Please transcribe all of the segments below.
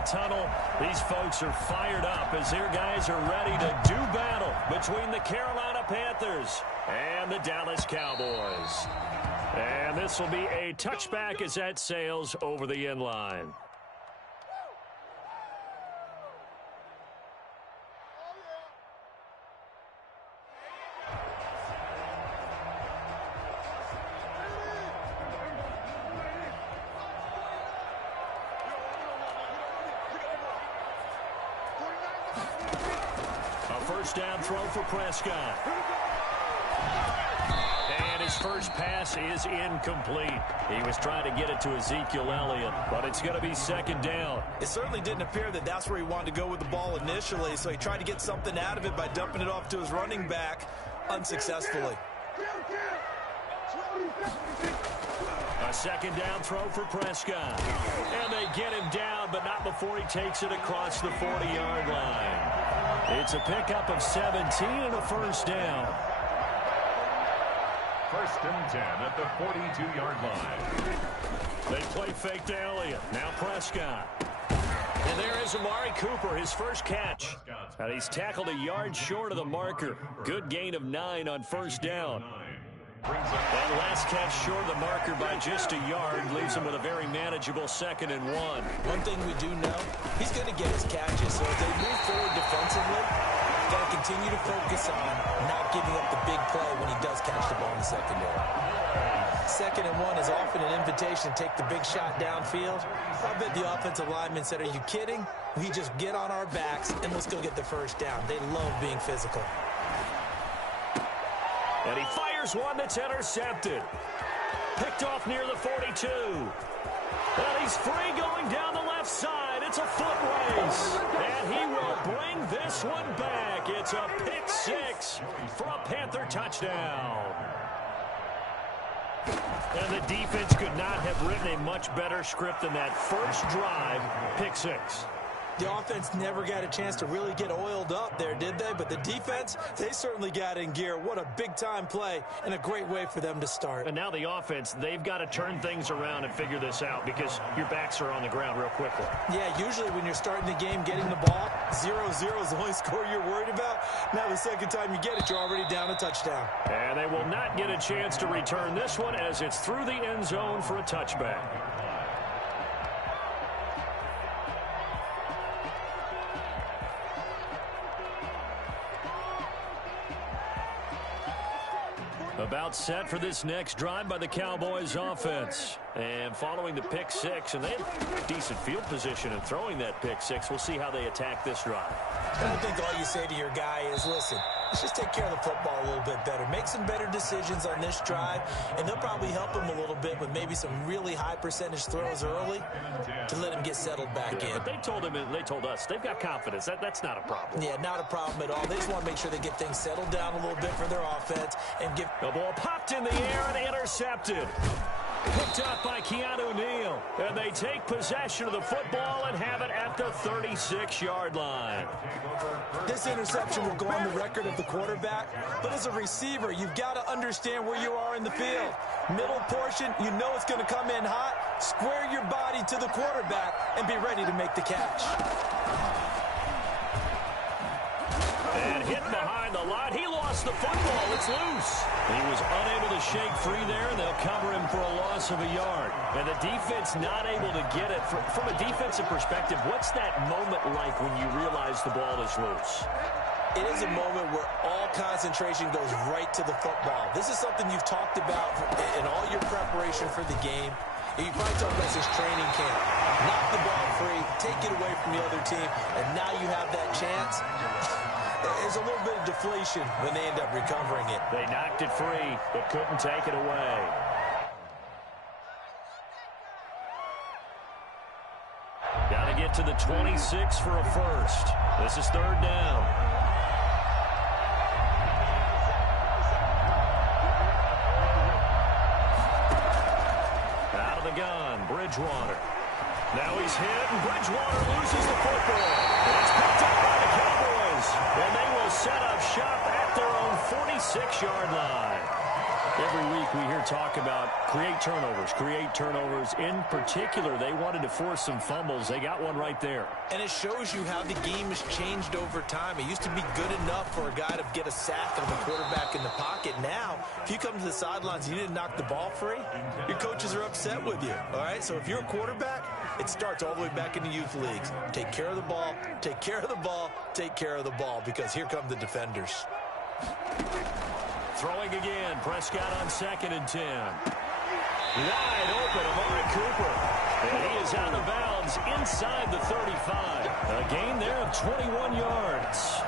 the tunnel. These folks are fired up as their guys are ready to do battle between the Carolina Panthers and the Dallas Cowboys. And this will be a touchback as that sails over the end line. First down throw for Prescott. And his first pass is incomplete. He was trying to get it to Ezekiel Elliott, but it's going to be second down. It certainly didn't appear that that's where he wanted to go with the ball initially, so he tried to get something out of it by dumping it off to his running back unsuccessfully. A second down throw for Prescott. And they get him down, but not before he takes it across the 40-yard line. It's a pickup of 17 and a first down. First and 10 at the 42-yard line. They play fake to Elliott. Now Prescott. And there is Amari Cooper, his first catch. And he's tackled a yard short of the marker. Good gain of 9 on first down. And last catch short of the marker by just a yard leaves him with a very manageable 2nd and 1. One thing we do know, he's going to get his catches. So as they move forward defensively, got to continue to focus on not giving up the big play when he does catch the ball in the secondary. 2nd and 1 is often an invitation to take the big shot downfield. I bet the offensive lineman said, "Are you kidding? We just get on our backs and let's go get the first down." They love being physical. And he fires one that's intercepted. Picked off near the 42. And he's free going down the left side. It's a foot race. And he will bring this one back. It's a pick 6 for a Panther touchdown. And the defense could not have written a much better script than that first drive, pick 6. The offense never got a chance to really get oiled up there, did they? But the defense, they certainly got in gear. What a big-time play and a great way for them to start. And now the offense, they've got to turn things around and figure this out because your backs are on the ground real quickly. Yeah, usually when you're starting the game, getting the ball, 0-0 is the only score you're worried about. Now the second time you get it, you're already down a touchdown. And they will not get a chance to return this one as it's through the end zone for a touchback. About set for this next drive by the Cowboys offense. And following the pick 6, and they have decent field position in throwing that pick 6. We'll see how they attack this drive. I think all you say to your guy is, listen, let's just take care of the football a little bit better. Make some better decisions on this drive, and they'll probably help him a little bit with maybe some really high percentage throws early to let him get settled back in. But they told him, and they told us, they've got confidence. That's not a problem. Yeah, not a problem at all. They just want to make sure they get things settled down a little bit for their offense and give. The ball popped in the air and intercepted. Picked up by Keanu Neal. And they take possession of the football and have it at the 36-yard line. This interception will go on the record of the quarterback, but as a receiver, you've got to understand where you are in the field. Middle portion, you know it's going to come in hot. Square your body to the quarterback and be ready to make the catch. And hit behind the line. He lost the football. It's loose. He was unable to shake free there, and they'll cover him for a loss of a yard. And the defense not able to get it. From a defensive perspective, what's that moment like when you realize the ball is loose? It is a moment where all concentration goes right to the football. This is something you've talked about in all your preparation for the game. You probably talked about this training camp. Knock the ball free, take it away from the other team, and now you have that chance. There's a little bit of deflation when they end up recovering it. They knocked it free, but couldn't take it away. Got to get to the 26 for a first. This is third down. Out of the gun, Bridgewater. Now he's hit, and Bridgewater loses the football. It's picked up by the Cowboys, and they will set up shop at their own 46-yard line. Every week we hear talk about create turnovers, create turnovers. In particular, they wanted to force some fumbles. They got one right there. And it shows you how the game has changed over time. It used to be good enough for a guy to get a sack of the quarterback in the pocket. Now, if you come to the sidelines and you didn't knock the ball free, your coaches are upset with you. All right, so if you're a quarterback, it starts all the way back in the youth leagues. Take care of the ball, take care of the ball, take care of the ball, because here come the defenders. Throwing again, Prescott on 2nd and 10. Wide open, Amari Cooper. And he is out of bounds inside the 35. A gain there of 21 yards.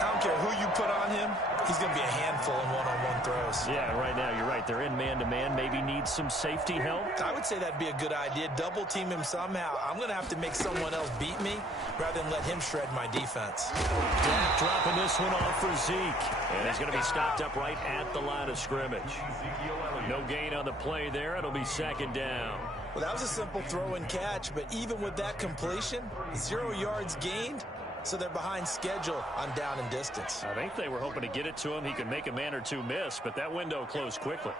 I don't care who you put on him. He's going to be a handful in one-on-one throws. Yeah, right now you're right. They're in man-to-man. Maybe needs some safety help. I would say that'd be a good idea. Double team him somehow. I'm going to have to make someone else beat me rather than let him shred my defense. Dak dropping this one off for Zeke. And he's going to be stopped up right at the line of scrimmage. No gain on the play there. It'll be 2nd down. Well, that was a simple throw and catch, but even with that completion, 0 yards gained. So they're behind schedule on down and distance. I think they were hoping to get it to him. He could make a man or two miss, but that window closed quickly.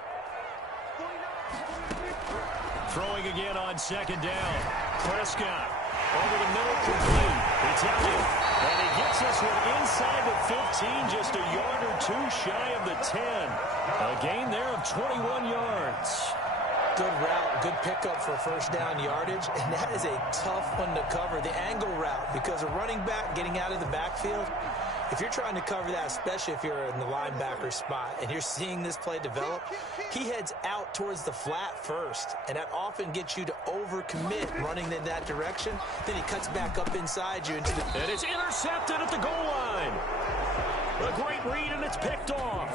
Throwing again on 2nd down. Prescott over the middle, complete. Italian. And he gets this one inside the 15, just a yard or two shy of the 10. A gain there of 21 yards. Good route, good pickup for first down yardage, and that is a tough one to cover, the angle route, because a running back getting out of the backfield, if you're trying to cover that, especially if you're in the linebacker spot and you're seeing this play develop, he heads out towards the flat first, and that often gets you to overcommit running in that direction. Then he cuts back up inside you. Into the and it's intercepted at the goal line. A great read, and it's picked off.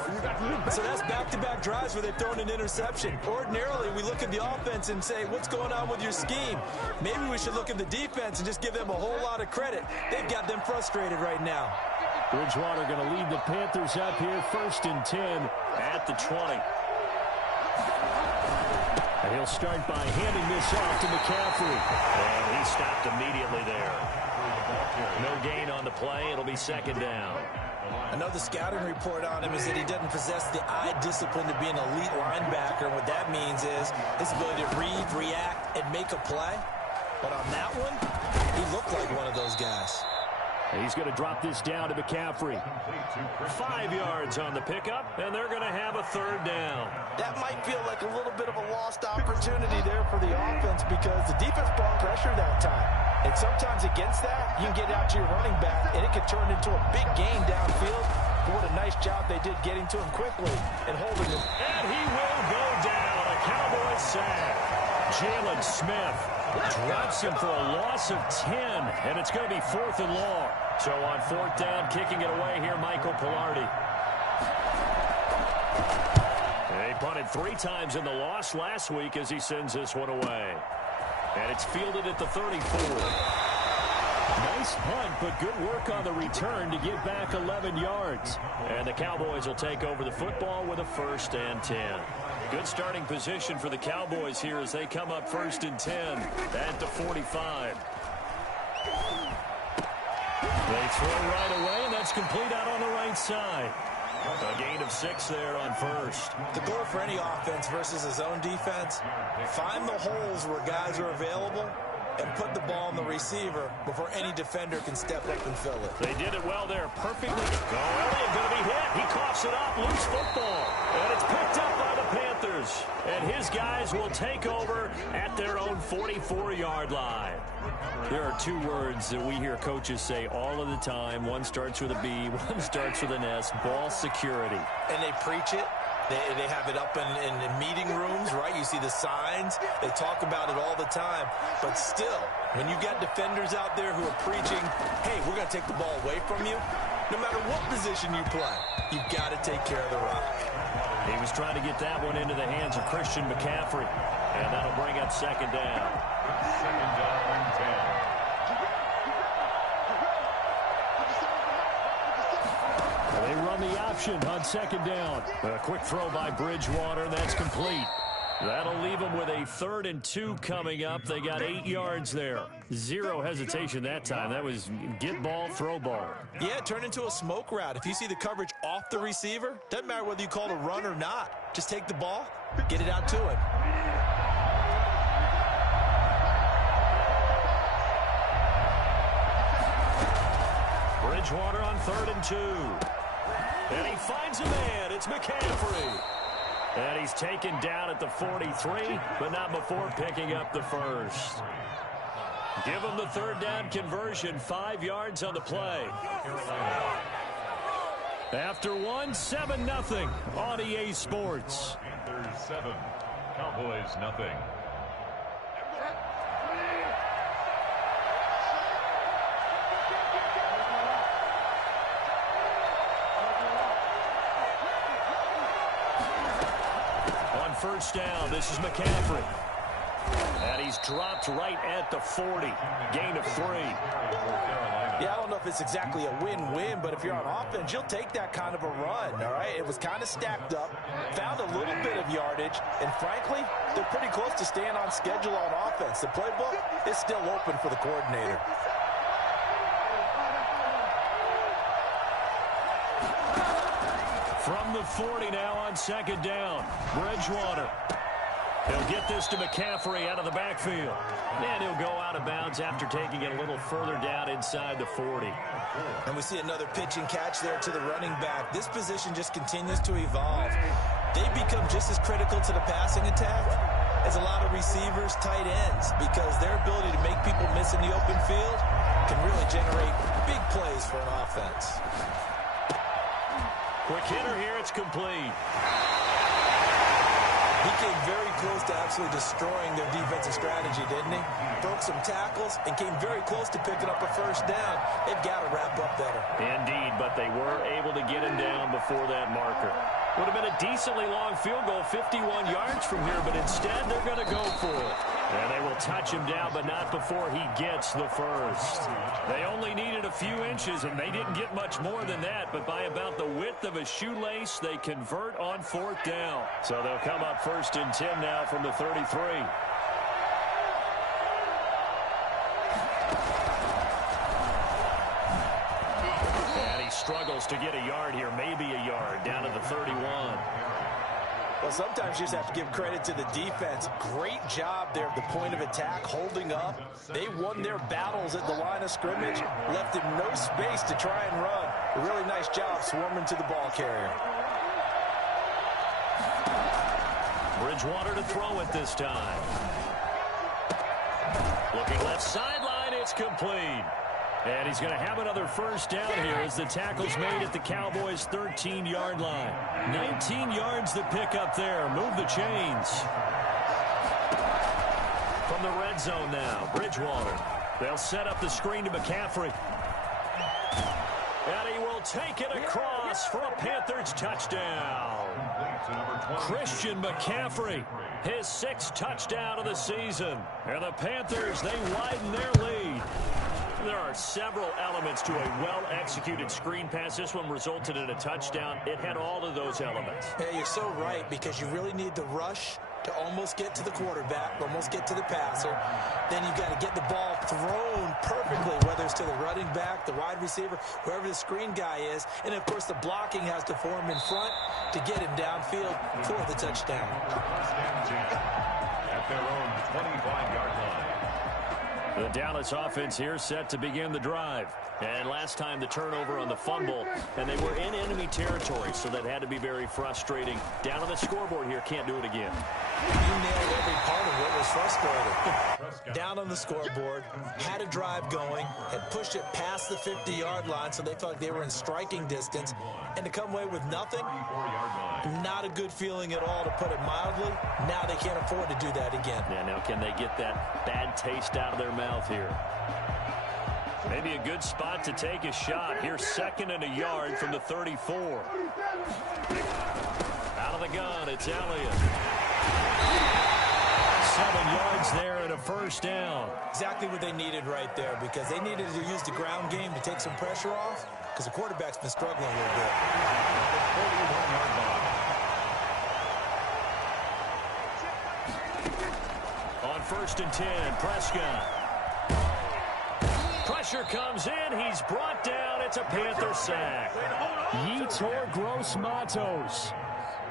So that's back-to-back drives where they've thrown an interception. Ordinarily, we look at the offense and say, what's going on with your scheme? Maybe we should look at the defense and just give them a whole lot of credit. They've got them frustrated right now. Bridgewater going to lead the Panthers up here, 1st and 10 at the 20. And he'll start by handing this off to McCaffrey. And he stopped immediately there. No gain on the play. It'll be 2nd down. Another scouting report on him is that he doesn't possess the eye discipline to be an elite linebacker. And what that means is his ability to read, react, and make a play. But on that one, he looked like one of those guys. He's going to drop this down to McCaffrey. 5 yards on the pickup, and they're going to have a 3rd down. That might feel like a little bit of a lost opportunity there for the offense because the defense brought pressure that time. And sometimes against that, you can get out to your running back, and it could turn into a big gain downfield. But what a nice job they did getting to him quickly and holding him. And he will go down. A Cowboys sack. Jalen Smith drops him for a loss of 10, and it's going to be 4th and long. So on 4th down, kicking it away here, Michael Pilardi. They punted 3 times in the loss last week as he sends this one away. And it's fielded at the 34. Nice punt, but good work on the return to give back 11 yards. And the Cowboys will take over the football with a 1st and 10. Good starting position for the Cowboys here as they come up 1st and 10 at the 45. They throw right away, and that's complete out on the right side. A gain of 6 there on 1st. The goal for any offense versus his own defense, find the holes where guys are available and put the ball on the receiver before any defender can step up and fill it. They did it well there, perfectly. Elliott going to be hit. He coughs it up, loose football. And it's picked up by the Panthers. And his guys will take over at their own 44-yard line. There are 2 words that we hear coaches say all of the time. One starts with a B, one starts with an S, ball security. And they preach it. They have it up in meeting rooms, right? You see the signs. They talk about it all the time. But still, when you got defenders out there who are preaching, hey, we're going to take the ball away from you, no matter what position you play, you've got to take care of the rock. He was trying to get that one into the hands of Christian McCaffrey. And that'll bring up 2nd down. 2nd down and 10. They run the option on 2nd down. A quick throw by Bridgewater. That's complete. That'll leave them with a 3rd and 2 coming up. They got 8 yards there. Zero hesitation that time. That was get ball, throw ball. Yeah, it turned into a smoke route. If you see the coverage off the receiver, doesn't matter whether you call it a run or not. Just take the ball, get it out to him. Bridgewater on 3rd and 2. And he finds a man. It's McCaffrey. And he's taken down at the 43, but not before picking up the first. Give him the 3rd down conversion, 5 yards on the play. After 7-0 on EA Sports. Panthers 7, Cowboys nothing. On 1st down, this is McCaffrey. And he's dropped right at the 40. Gain of 3. Yeah, I don't know if it's exactly a win-win, but if you're on offense, you'll take that kind of a run, all right? It was kind of stacked up, found a little bit of yardage, and frankly, they're pretty close to staying on schedule on offense. The playbook is still open for the coordinator. From the 40 now on 2nd down. Bridgewater. He'll get this to McCaffrey out of the backfield. And he'll go out of bounds after taking it a little further down inside the 40. And we see another pitch and catch there to the running back. This position just continues to evolve. They become just as critical to the passing attack as a lot of receivers, tight ends, because their ability to make people miss in the open field can really generate big plays for an offense. Quick hitter here, it's complete. He came very close to actually destroying their defensive strategy, didn't he? Broke some tackles and came very close to picking up a 1st down. They've got to wrap up better. Indeed, but they were able to get him down before that marker. Would have been a decently long field goal, 51 yards from here, but instead they're going to go for it. And they will touch him down, but not before he gets the first. They only needed a few inches, and they didn't get much more than that, but by about the width of a shoelace, they convert on 4th down. So they'll come up 1st and 10 now from the 33. Struggles to get a yard here, maybe a yard, down to the 31. Well, sometimes you just have to give credit to the defense. Great job there at the point of attack, holding up. They won their battles at the line of scrimmage, left him no space to try and run. A really nice job swarming to the ball carrier. Bridgewater to throw it this time. Looking left sideline, it's complete. And he's going to have another 1st down here as the tackle's made at the Cowboys' 13-yard line. 19 yards to pick up there. Move the chains. From the red zone now, Bridgewater. They'll set up the screen to McCaffrey. And he will take it across for a Panthers touchdown. Christian McCaffrey, his 6th touchdown of the season. And the Panthers, they widen their lead. There are several elements to a well-executed screen pass. This one resulted in a touchdown. It had all of those elements. Yeah, you're so right, because you really need the rush to almost get to the quarterback, almost get to the passer. Then you've got to get the ball thrown perfectly, whether it's to the running back, the wide receiver, whoever the screen guy is. And, of course, the blocking has to form in front to get him downfield for the touchdown. At their own 25-yard line. The Dallas offense here set to begin the drive. And last time the turnover on the fumble, and they were in enemy territory, so that had to be very frustrating. Down on the scoreboard here, can't do it again. You nailed every part of what was frustrating. Down on the scoreboard, had a drive going, had pushed it past the 50-yard line, so they felt like they were in striking distance. And to come away with nothing, not a good feeling at all, to put it mildly. Now they can't afford to do that again. Yeah, now can they get that bad taste out of their mouth here? Maybe a good spot to take a shot. Here's 2nd and a yard from the 34. Out of the gun, it's Elliott. 7 yards there and a 1st down. Exactly what they needed right there, because they needed to use the ground game to take some pressure off, because the quarterback's been struggling a little bit. On 1st and 10, Prescott. pressure comes in. He's brought down. It's a Panther sack. Yetur Gross-Matos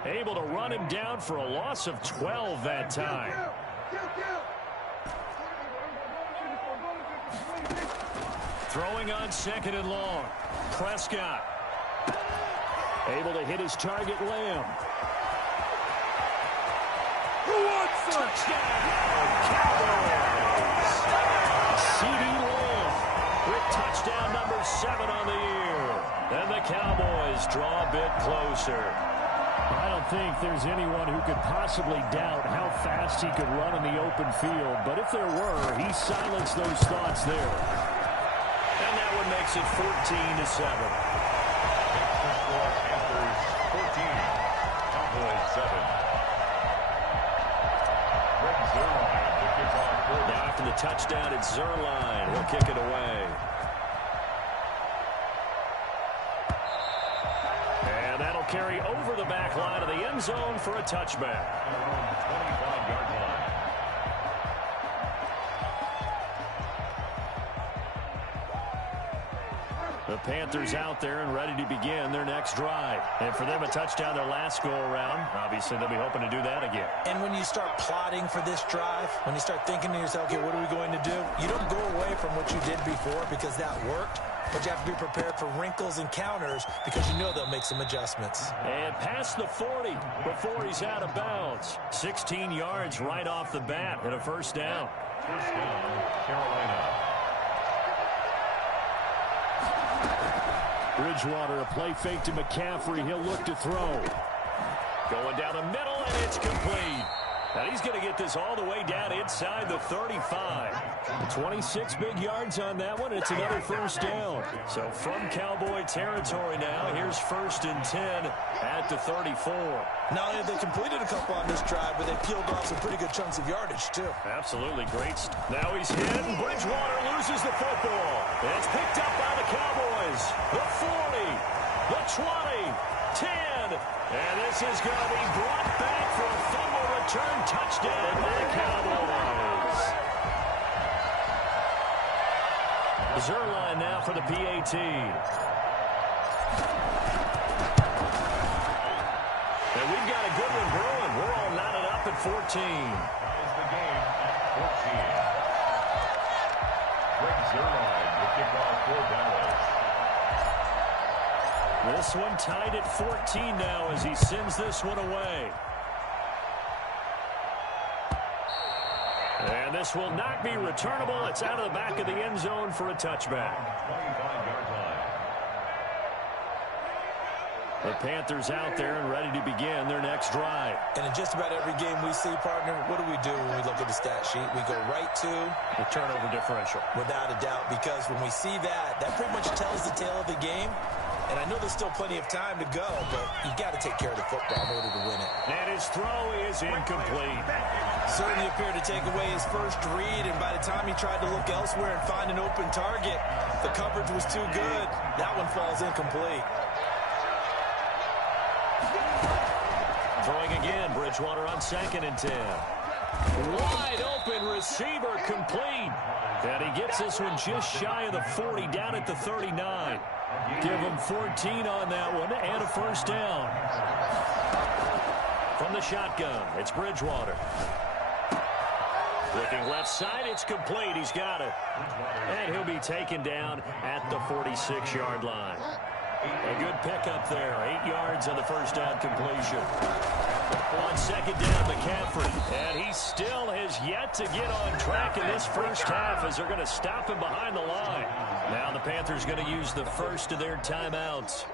able to run him down for a loss of 12 that time. Throwing on 2nd and long. Prescott able to hit his target, Lamb. Touchdown, Cowboys! C.D. Lamb with touchdown number 7 on the year. And the Cowboys draw a bit closer. I don't think there's anyone who could possibly doubt how fast he could run in the open field. But if there were, he silenced those thoughts there. And that one makes it 14-7. Panthers 14, Cowboys 7. Now after the touchdown, it's Zerline. He'll kick it away. And that'll carry over the back line of the end zone for a touchback. 25-yard line. The Panthers out there and ready to begin their next drive. And for them, a touchdown their last go-around. Obviously, they'll be hoping to do that again. And when you start plotting for this drive, when you start thinking to yourself, okay, what are we going to do? You don't go away from what you did before because that worked. But you have to be prepared for wrinkles and counters because you know they'll make some adjustments. And past the 40 before he's out of bounds. 16 yards right off the bat and a first down. First down, Carolina. Bridgewater, a play fake to McCaffrey. He'll look to throw. Going down the middle, and it's complete. And he's going to get this all the way down inside the 35. 26 big yards on that one. It's another first down. So from Cowboy territory now, here's 1st and 10 at the 34. Not only have they completed a couple on this drive, but they peeled off some pretty good chunks of yardage, too. Absolutely great. Now he's hit, and Bridgewater loses the football. It's picked up by the Cowboys. The 40, the 20, 10. And this is going to be brought back for a fumble return touchdown by the Cowboys. Zerline now for the PAT. And we've got a good one brewing. We're all knotted up at 14. Ties the game at 14. Greg Zerline, the kickoff for Dallas. This one tied at 14 now as he sends this one away. And this will not be returnable. It's out of the back of the end zone for a touchback. 25-yard line. The Panthers out there and ready to begin their next drive. And in just about every game we see, partner, what do we do when we look at the stat sheet? We go right to The turnover differential. without a doubt, because when we see that, that pretty much tells the tale of the game. And I know there's still plenty of time to go, but you've got to take care of the football in order to win it. And his throw is incomplete. Certainly appeared to take away his first read, and by the time he tried to look elsewhere and find an open target, the coverage was too good. That one falls incomplete. Throwing again, Bridgewater on 2nd and 10. Wide open receiver complete. And he gets this one just shy of the 40 down at the 39. Give him 14 on that one and a first down. From the shotgun, it's Bridgewater. Looking left side, it's complete. He's got it. And he'll be taken down at the 46-yard line. A good pickup there. 8 yards on the first down completion. On 2nd down, McCaffrey. And he still has yet to get on track in this first half as they're going to stop him behind the line. Now the Panthers going to use the first of their timeouts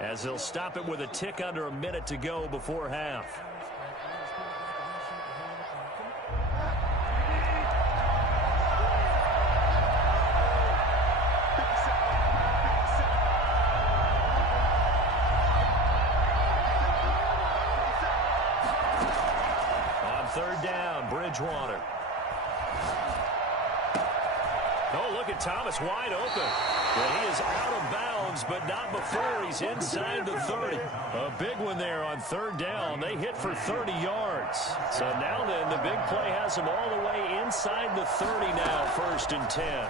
as they'll stop him with a tick under a minute to go before half. Third down, Bridgewater. Oh, look at Thomas wide open. Well, he is out of bounds, but not before he's inside the 30. A big one there on 3rd down. They hit for 30 yards. So now then, the big play has him all the way inside the 30 now, 1st and 10.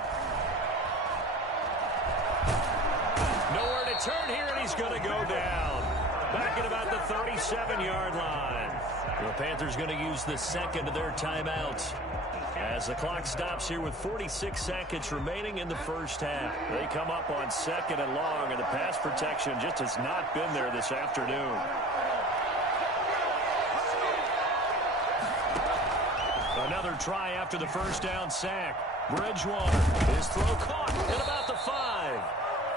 return here, and he's going to go down. Back at about the 37-yard line. The Panthers going to use the second of their timeouts as the clock stops here with 46 seconds remaining in the first half. They come up on second and long, and the pass protection just has not been there this afternoon. Another try after the first down sack. Bridgewater, his throw caught at about the 5.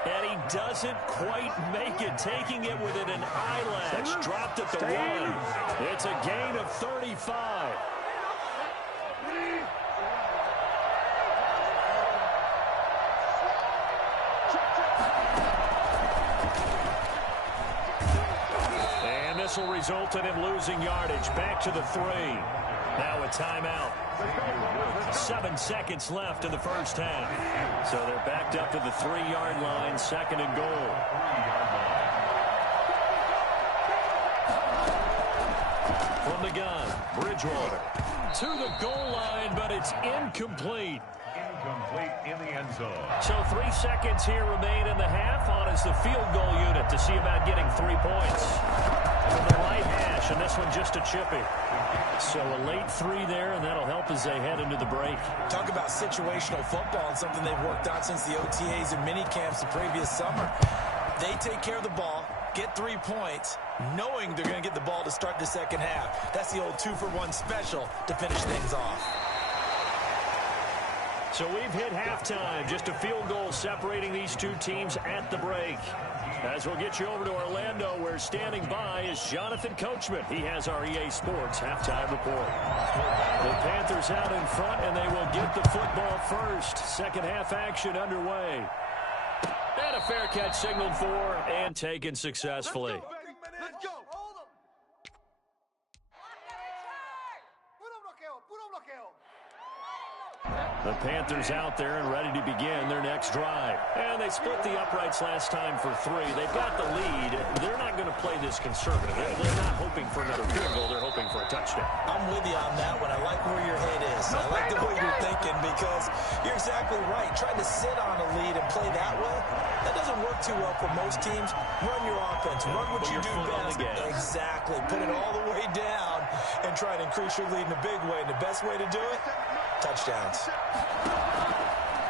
And he doesn't quite make it, taking it within an eyelash. Dropped at the 1. It's a gain of 35. And this will result in him losing yardage. Back to the 3. Now a timeout. 7 seconds left in the first half. So they're backed up to the 3-yard line, second and goal. From the gun, Bridgewater to the goal line, but it's incomplete. Incomplete in the end zone. So 3 seconds here remain in the half. On is the field goal unit to see about getting 3 points. From the right hash, and this one just a chippy. So a late 3 there, and that'll help as they head into the break. Talk about situational football and something they've worked on since the OTAs and mini camps the previous summer. They take care of the ball, get 3 points, knowing they're going to get the ball to start the second half. That's the old 2-for-1 special to finish things off. So we've hit halftime. Just a field goal separating these two teams at the break. As we'll get you over to Orlando, where standing by is Jonathan Coachman. He has our EA Sports halftime report. The Panthers out in front, and they will get the football first. Second half action underway. And a fair catch signaled for and taken successfully. Let's go. The Panthers out there and ready to begin their next drive. And they split the uprights last time for 3. They've got the lead. They're not going to play this conservative. They're not hoping for another field goal. They're hoping for a touchdown. I'm with you on that one. I like where your head is. I like the way you're thinking because you're exactly right. Trying to sit on a lead and play that way, that doesn't work too well for most teams. Run your offense. Run what you do best. Exactly. Put it all the way down and try to increase your lead in a big way. And the best way to do it, touchdowns.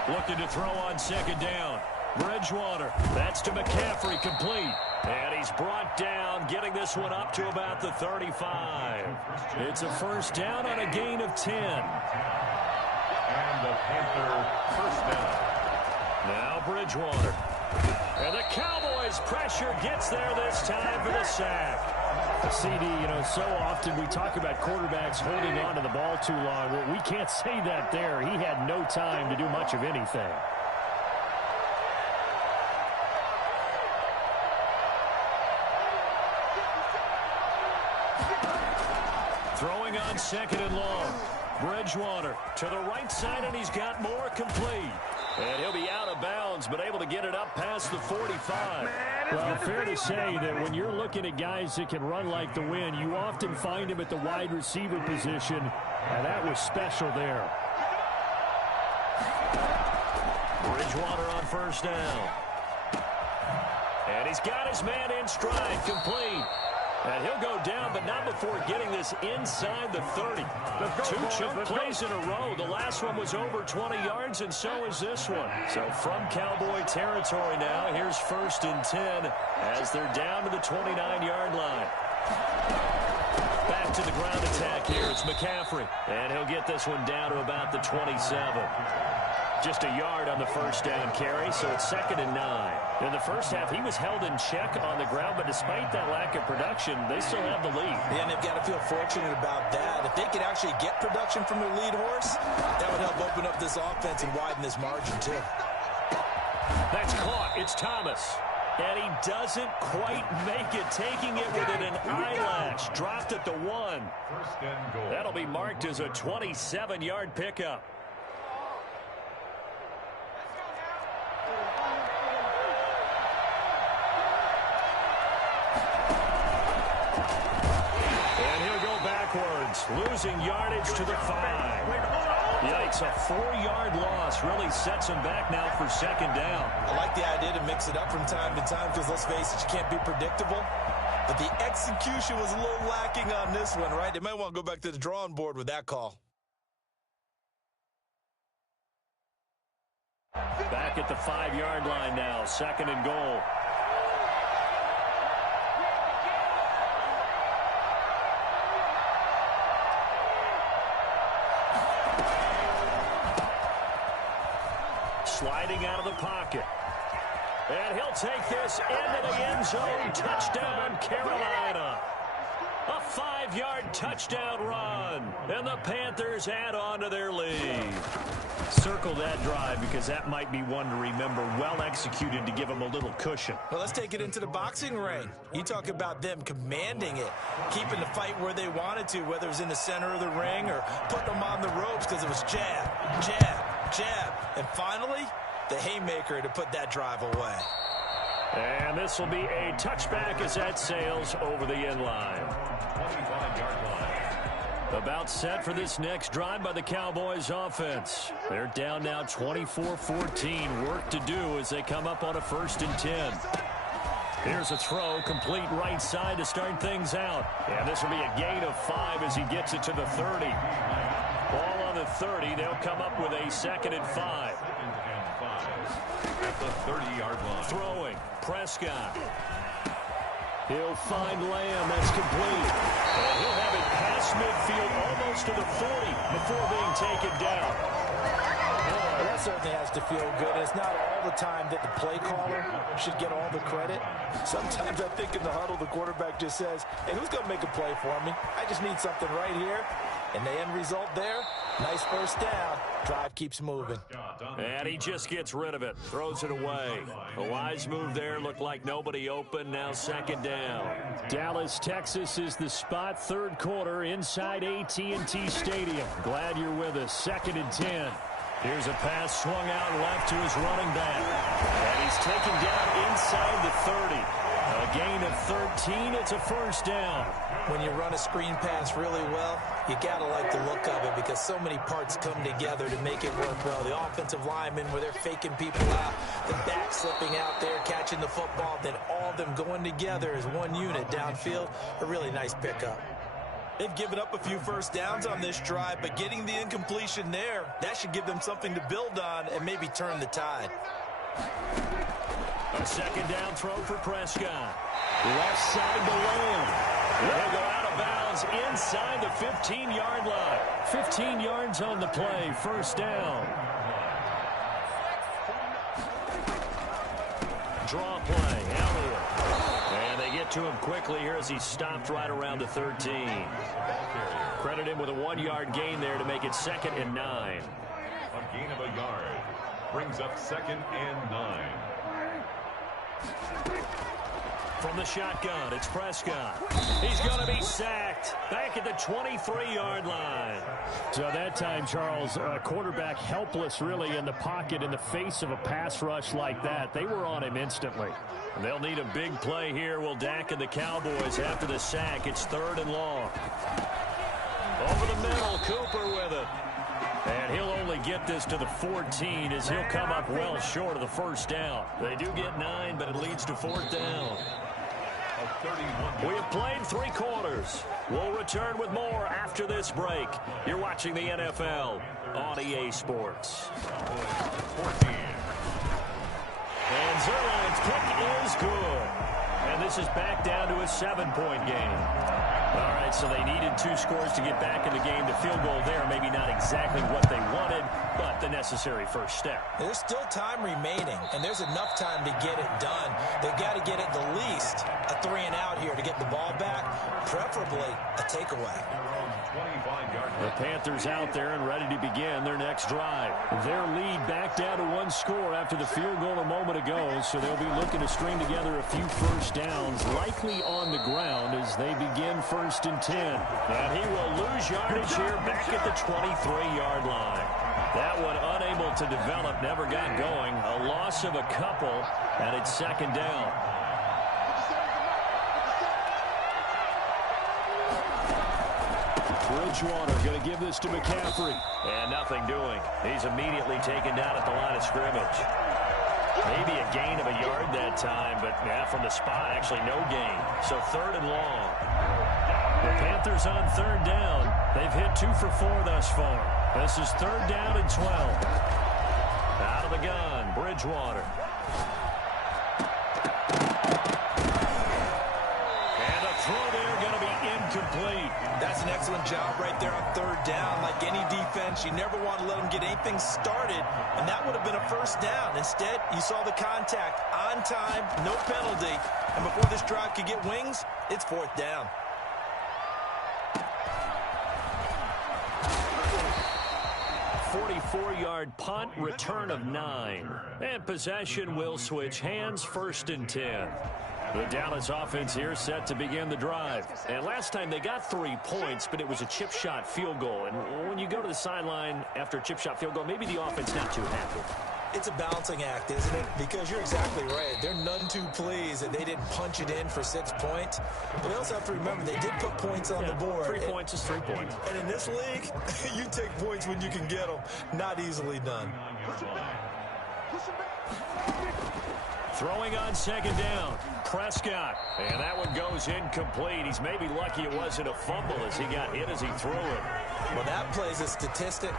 Looking to throw on second down. Bridgewater. That's to McCaffrey, complete. And he's brought down, getting this one up to about the 35. It's a first down on a gain of 10. And the Panther first down. Now Bridgewater. And the Cowboys pressure gets there this time for the sack. CD, so often we talk about quarterbacks holding on to the ball too long. Well, we can't say that there. He had no time to do much of anything. Throwing on second and long. Bridgewater to the right side, and he's got more, complete. And he'll be out of bounds, but able to get it up past the 45. Well, fair to say that when you're looking at guys that can run like the wind, you often find him at the wide receiver position, and that was special there. Bridgewater on first down. And he's got his man in stride, complete. And he'll go down, but not before getting this inside the 30. 2 chunk plays in a row. The last one was over 20 yards, and so is this one. So from Cowboy territory now, here's first and 10 as they're down to the 29-yard line. Back to the ground attack here. It's McCaffrey. And he'll get this one down to about the 27. Just a yard on the first down carry, so it's second and 9. In the first half, he was held in check on the ground, but despite that lack of production, they still have the lead. Yeah, and they've got to feel fortunate about that. If they could actually get production from their lead horse, that would help open up this offense and widen this margin, too. That's caught. It's Thomas. And he doesn't quite make it, taking it within an eyelash. Dropped at the 1. First and goal. That'll be marked as a 27-yard pickup. And he'll go backwards, losing yardage to the 5. Yikes, a 4-yard loss really sets him back now for second down. I like the idea to mix it up from time to time because, let's face it, you can't be predictable. But the execution was a little lacking on this one, right? They might want to go back to the drawing board with that call. Back at the 5-yard line now, second and goal. Sliding out of the pocket. And he'll take this into the end zone. Touchdown, Carolina. A 5-yard touchdown run. And the Panthers add on to their lead. Circle that drive because that might be one to remember. Well executed to give them a little cushion. Well, let's take it into the boxing ring. You talk about them commanding it, keeping the fight where they wanted to, whether it was in the center of the ring or putting them on the ropes because it was jab, jab, jab. And finally, the haymaker to put that drive away. And this will be a touchback as that sails over the end line. 25-yard line. About set for this next drive by the Cowboys offense. They're down now 24-14. Work to do as they come up on a 1st and 10. Here's a throw, complete right side to start things out. And this will be a gain of 5 as he gets it to the 30. Ball on the 30. They'll come up with a 2nd and 5. At the 30-yard line. Throwing, Prescott. He'll find Lamb. That's complete. And he'll have it past midfield almost to the 40 before being taken down. Well, that certainly has to feel good. It's not all the time that the play caller should get all the credit. Sometimes I think in the huddle, the quarterback just says, hey, who's going to make a play for me? I just need something right here. And the end result there, nice first down. Drive keeps moving. And he just gets rid of it. Throws it away. A wise move there. Looked like nobody open. Now 2nd down. Dallas, Texas is the spot. 3rd quarter inside AT&T Stadium. Glad you're with us. 2nd and 10. Here's a pass swung out left to his running back. And he's taken down inside the 30. A gain of 13. It's a 1st down. When you run a screen pass really well, you got to like the look of it because so many parts come together to make it work well. The offensive linemen where they're faking people out, the back slipping out there, catching the football, then all of them going together as one unit downfield. A really nice pickup. They've given up a few 1st downs on this drive, but getting the incompletion there, that should give them something to build on and maybe turn the tide. A 2nd down throw for Prescott. Left side to Lamb. They'll go out of bounds inside the 15-yard line. 15 yards on the play. 1st down. Draw play. Elliott. And they get to him quickly here as he stopped right around the 13. Credit him with a 1-yard gain there to make it 2nd and 9. A gain of a yard. Brings up 2nd and 9. From the shotgun, it's Prescott. He's going to be sacked back at the 23-yard line. So that time, Charles, quarterback helpless really in the pocket in the face of a pass rush like that. They were on him instantly. And they'll need a big play here. Will Dak and the Cowboys after the sack. It's 3rd and long. Over the middle, Cooper with it. And he'll only get this to the 14 as he'll come up well short of the 1st down. They do get 9, but it leads to 4th down. We have played 3 quarters. We'll return with more after this break. You're watching the NFL on EA Sports. 14. And Zerline's kick is good. And this is back down to a 7-point game. All right, so they needed 2 scores to get back in the game. The field goal there, maybe not exactly what they wanted, but the necessary first step. There's still time remaining, and there's enough time to get it done. They've got to get at the least a 3-and-out here to get the ball back, preferably a takeaway. The Panthers out there and ready to begin their next drive. Their lead back down to 1 score after the field goal a moment ago, so they'll be looking to string together a few 1st downs, likely on the ground as they begin 1st and 10. And he will lose yardage here back at the 23-yard line. That one unable to develop, never got going. A loss of a couple, and it's 2nd down. Bridgewater going to give this to McCaffrey. And nothing doing. He's immediately taken down at the line of scrimmage. Maybe a gain of a yard that time, but yeah, from the spot, actually no gain. So 3rd and long. The Panthers on 3rd down. They've hit 2 for 4 thus far. This is 3rd down and 12. Out of the gun, Bridgewater. And a throw there going to be incomplete. That's an excellent job right there on 3rd down. Like any defense, you never want to let them get anything started, and that would have been a 1st down. Instead, you saw the contact on time, no penalty, and before this drive could get wings, it's 4th down. A 44-yard punt, return of 9. And possession will switch hands, 1st and 10. The Dallas offense here set to begin the drive. And last time they got 3 points, but it was a chip shot field goal. And when you go to the sideline after a chip shot field goal, maybe the offense not too happy. It's a balancing act, isn't it? Because you're exactly right. They're none too pleased that they didn't punch it in for 6 points. But they also have to remember they did put points on the board. 3 points is 3 points. And in this league, you take points when you can get them. Not easily done. Throwing on 2nd down, Prescott. And that one goes incomplete. He's maybe lucky it wasn't a fumble as he got hit as he threw it. Well, that plays a statistic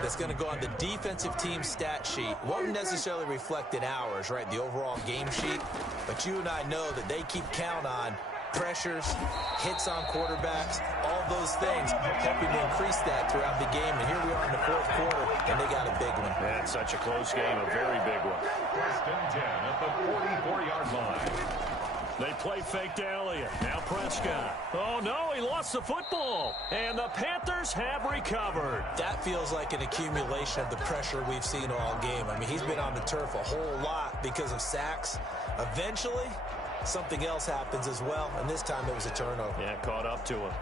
that's going to go on the defensive team stat sheet. Won't necessarily reflect in ours, right, the overall game sheet. But you and I know that they keep count on pressures, hits on quarterbacks, all those things, hoping to increase that throughout the game. And here we are in the 4th quarter, and they got a big one. That's such a close game, a very big one. 1st and 10 at the 44-yard line. They play fake to Elliott. Now Prescott. Oh, no, he lost the football. And the Panthers have recovered. That feels like an accumulation of the pressure we've seen all game. I mean, he's been on the turf a whole lot because of sacks. Eventually, something else happens as well, and this time it was a turnover. Yeah, caught up to him.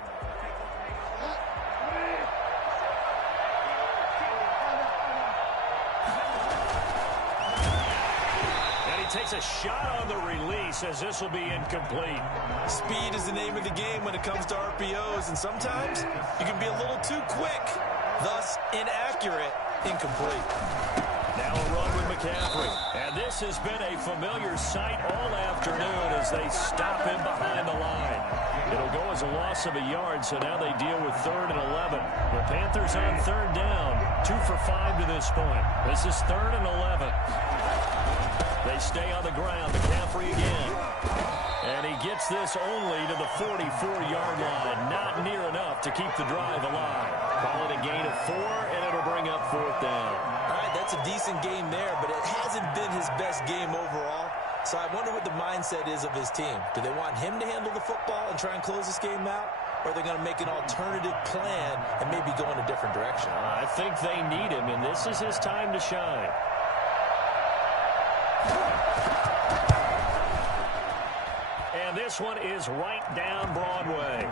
Takes a shot on the release as this will be incomplete. Speed is the name of the game when it comes to RPOs, and sometimes you can be a little too quick, thus inaccurate, incomplete. Now a run with McCaffrey. And this has been a familiar sight all afternoon as they stop him behind the line. It'll go as a loss of a yard, so now they deal with 3rd and 11. The Panthers on 3rd down, 2 for 5 to this point. This is 3rd and 11. They stay on the ground. McCaffrey again. And he gets this only to the 44-yard line. Not near enough to keep the drive alive. Call it a gain of 4, and it'll bring up 4th down. All right, that's a decent game there, but it hasn't been his best game overall. So I wonder what the mindset is of his team. Do they want him to handle the football and try and close this game out? Or are they going to make an alternative plan and maybe go in a different direction? I think they need him, and this is his time to shine. And this one is right down Broadway.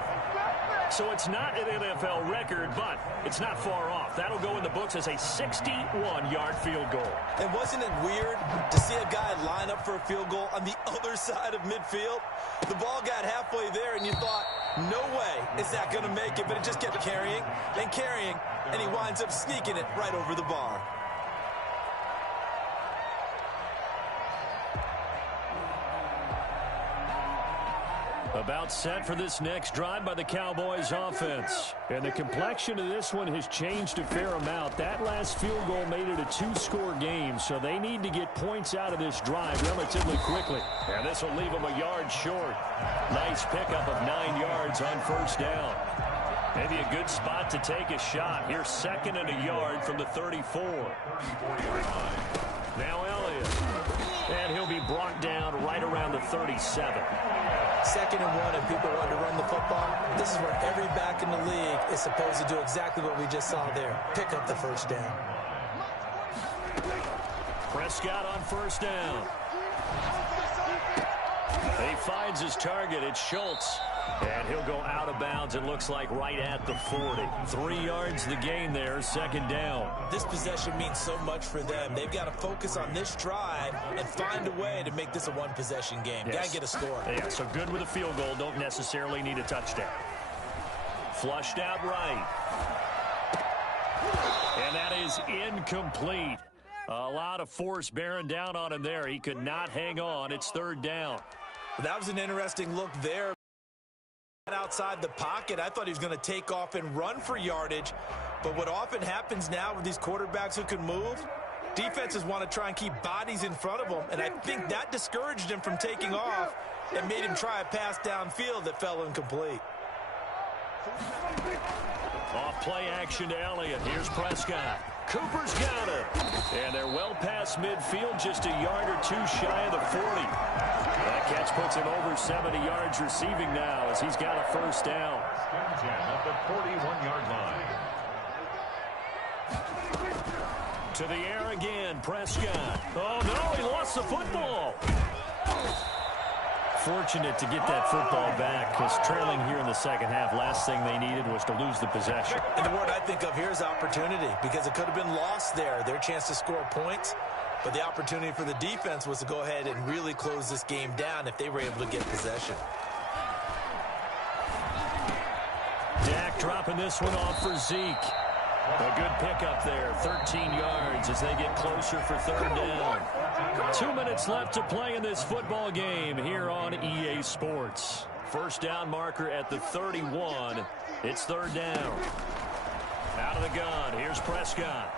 So it's not an NFL record, but it's not far off. That'll go in the books as a 61-yard field goal. And wasn't it weird to see a guy line up for a field goal on the other side of midfield? The ball got halfway there, and you thought, no way is that going to make it, but it just kept carrying and carrying, and he winds up sneaking it right over the bar. About set for this next drive by the Cowboys offense. And the complexion of this one has changed a fair amount. That last field goal made it a 2-score game, so they need to get points out of this drive relatively quickly. And this will leave them a yard short. Nice pickup of 9 yards on 1st down. Maybe a good spot to take a shot. Here's 2nd and a yard from the 34. Now Elliott. And he'll be brought down right around the 37. 2nd and 1, and people want to run the football. This is where every back in the league is supposed to do exactly what we just saw there. Pick up the 1st down. Prescott on 1st down. He finds his target. It's Schultz. And he'll go out of bounds, it looks like, right at the 40. 3 yards the gain there, 2nd down. This possession means so much for them. They've got to focus on this drive and find a way to make this a one-possession game. Yes. Got to get a score. Yeah, so good with a field goal. Don't necessarily need a touchdown. flushed out right. And that is incomplete. A lot of force bearing down on him there. He could not hang on. It's third down. That was an interesting look there. Outside the pocket, I thought he was going to take off and run for yardage. But what often happens now with these quarterbacks who can move, defenses want to try and keep bodies in front of them. And I think that discouraged him from taking off and made him try a pass downfield that fell incomplete. Off play action to Elliott. Here's Prescott. Cooper's got it. And they're well past midfield, just a yard or two shy of the 40. That catch puts him over 70 yards receiving now as he's got a first down. At the 41-yard line. To the air again, Prescott. Oh, no, he lost the football. Fortunate to get that football back because trailing here in the second half, last thing they needed was to lose the possession. And the word I think of here is opportunity, because it could have been lost there, their chance to score points. But the opportunity for the defense was to go ahead and really close this game down if they were able to get possession. Dak dropping this one off for Zeke. A good pickup there, 13 yards as they get closer for third down. 2 minutes left to play in this football game here on EA Sports. First down marker at the 31. It's third down. Out of the gun, here's Prescott.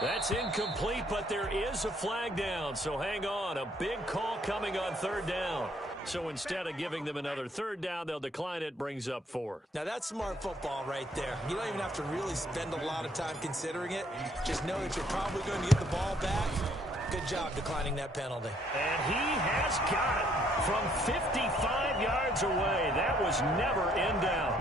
That's incomplete, but there is a flag down, so hang on. A big call coming on third down. So instead of giving them another third down, they'll decline it, brings up fourth. Now that's smart football right there. You don't even have to really spend a lot of time considering it. Just know that you're probably going to get the ball back. Good job declining that penalty. And he has got it from 55 yards away. That was never in down.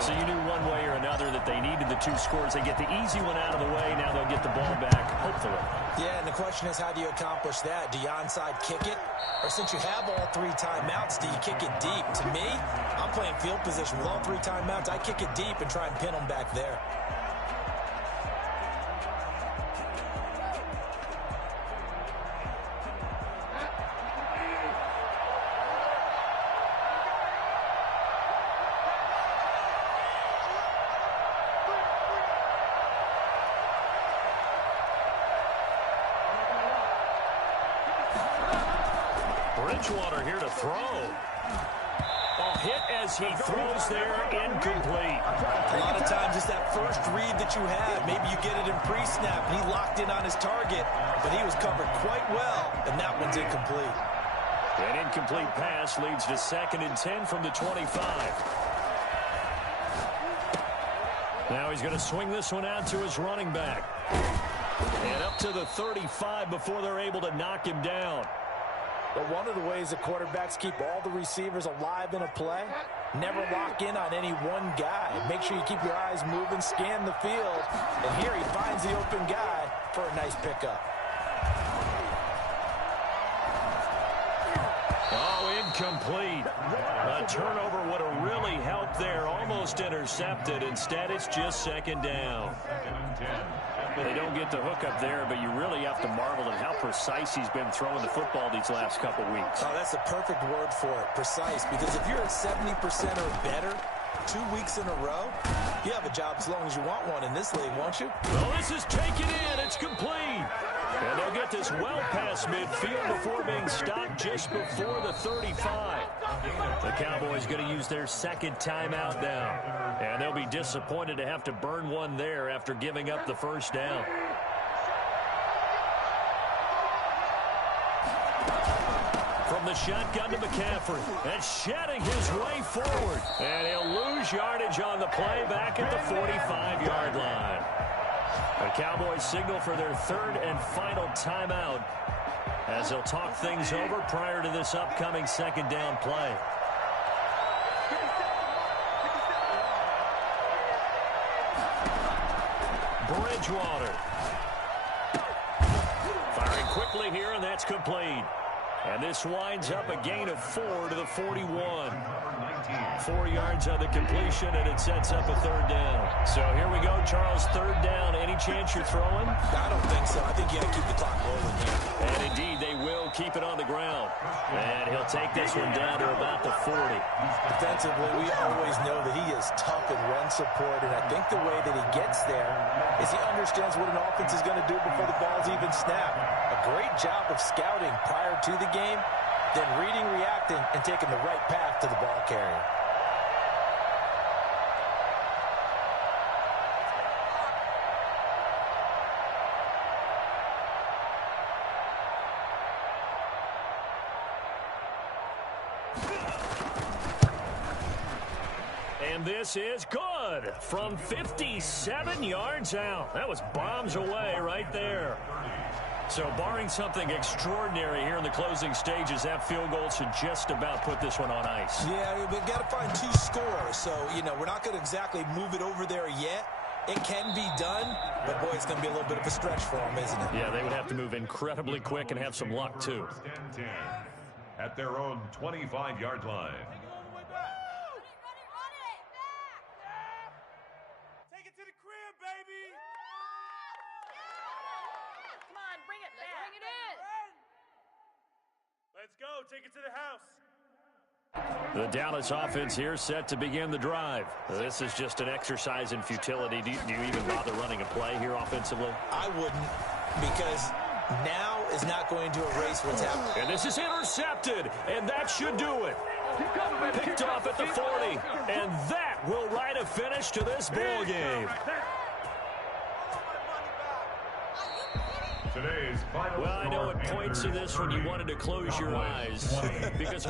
So you knew one way or another that they needed the two scores. They get the easy one out of the way. Now they'll get the ball back, hopefully. Yeah, and the question is, how do you accomplish that? Do you onside kick it? Or since you have all three timeouts, do you kick it deep? To me, I'm playing field position with all three timeouts. I kick it deep and try and pin them back there. Bridgewater here to throw. A hit as he throws there, incomplete. A lot of times it's that first read that you have. Maybe you get it in pre-snap, and he locked in on his target, but he was covered quite well, and that one's incomplete. An incomplete pass leads to 2nd and 10 from the 25. Now he's going to swing this one out to his running back. And up to the 35 before they're able to knock him down. But one of the ways the quarterbacks keep all the receivers alive in a play, never lock in on any one guy. Make sure you keep your eyes moving, scan the field, and here he finds the open guy for a nice pickup. Oh, incomplete. A turnover would have really helped there, almost intercepted. Instead, it's just 2nd down. They don't get the hook up there, but you really have to marvel at how precise he's been throwing the football these last couple weeks. Oh, that's the perfect word for it, precise, because if you're at 70% or better 2 weeks in a row, you have a job as long as you want one in this league, won't you? Well, this is taken in. It's complete. And they'll get this well past midfield before being stopped just before the 35. The Cowboys going to use their 2nd timeout now. And they'll be disappointed to have to burn one there after giving up the first down. From the shotgun to McCaffrey. And shedding his way forward. And he'll lose yardage on the play back at the 45-yard line. The Cowboys signal for their 3rd and final timeout as they'll talk things over prior to this upcoming 2nd down play. Bridgewater. Firing quickly here, and that's complete. And this winds up a gain of 4 to the 41. 4 yards on the completion, and it sets up a 3rd down. So here we go, Charles, 3rd down. Any chance you're throwing? I don't think so. I think you got to keep the clock rolling here. And indeed, they will keep it on the ground. And he'll take this one down to about the 40. Defensively, we always know that he is tough in run support, and I think the way that he gets there is he understands what an offense is going to do before the ball's even snapped. A great job of scouting prior to the game, then reading, reacting, and taking the right path to the ball carrier. And this is good from 57 yards out. That was bombs away right there. So barring something extraordinary here in the closing stages, that field goal should just about put this one on ice. Yeah, we've got to find 2 scores. So, we're not going to exactly move it over there yet. It can be done, but, boy, it's going to be a little bit of a stretch for them, isn't it? Yeah, they would have to move incredibly quick and have some luck, too. First and 10 at their own 25-yard line. Let's go. Take it to the house. The Dallas offense here set to begin the drive. This is just an exercise in futility. Do you even bother running a play here offensively? I wouldn't, because now is not going to erase what's happening. And this is intercepted, and that should do it. Picked off at the 40, and that will write a finish to this ball game. Today's final Well, I know it points to this when you wanted to close your eyes because of